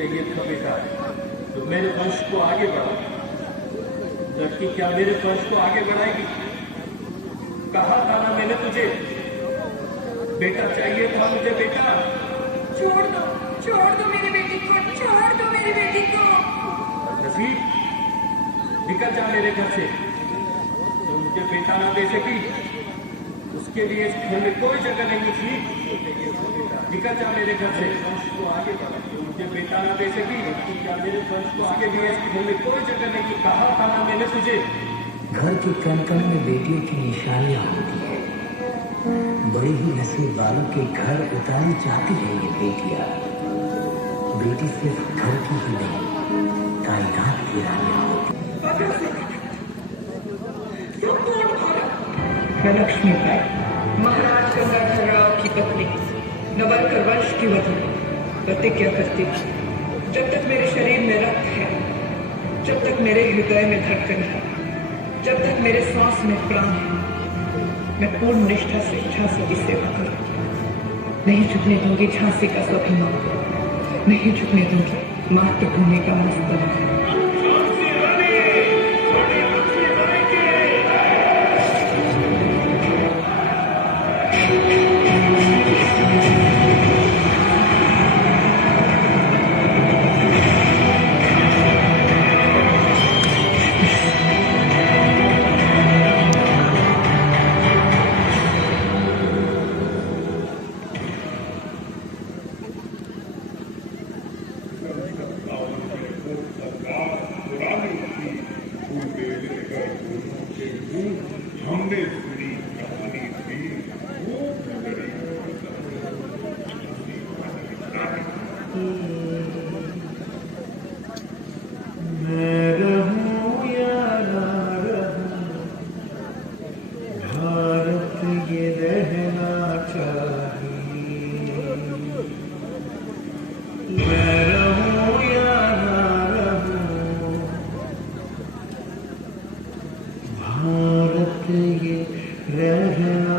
चाहिए था बेटा तो मेरे वंश को आगे बढ़ा। लड़की क्या मेरे वंश को आगे बढ़ाएगी? कहा था ना मैंने तुझे, बेटा चाहिए था मुझे बेटा। छोड़ दो मेरी बेटी को, छोड़ दो मेरी बेटी को। नसीब निकल जा मेरे घर से। तो मुझे बेटा ना दे सकी, उसके लिए इस घर में कोई जगह नहीं थी। निकल जा मेरे घर से, वंश को आगे बढ़ा। तो मुझे बेटा ना दे सकी, क्या मेरे वंश को आगे भी इस घर में कोई जगह नहीं। कहा था ना मैंने तुझे। घर के कण कण में बेटियों की निशानियां होती है। बड़ी ही नसीब वालों के घर उतारनी चाहती है ये बेटियां। बेटी सिर्फ घर की ही नहीं, कायनात की रानियां होती मैं लक्ष्मी बाई, महाराज गंगाधर राव की पत्नी, नवलकर वंश की वधू, प्रतिज्ञा करती थी, जब तक मेरे शरीर में रक्त है, जब तक मेरे हृदय में धड़कन है, जब तक मेरे सांस में प्राण है, मैं पूर्ण निष्ठा से झांसी की सेवा करूंगी। नहीं झुकने दूंगी झांसी का स्वाभिमान, नहीं झुकने दूंगी मातृभूमि का मस्तक। हमने सुनी कहानी थी वो मैं रहूं या ना रहूं, भारत ये रहना चाहिए। मैं रहूं या ना रहूं, भारत ये रहना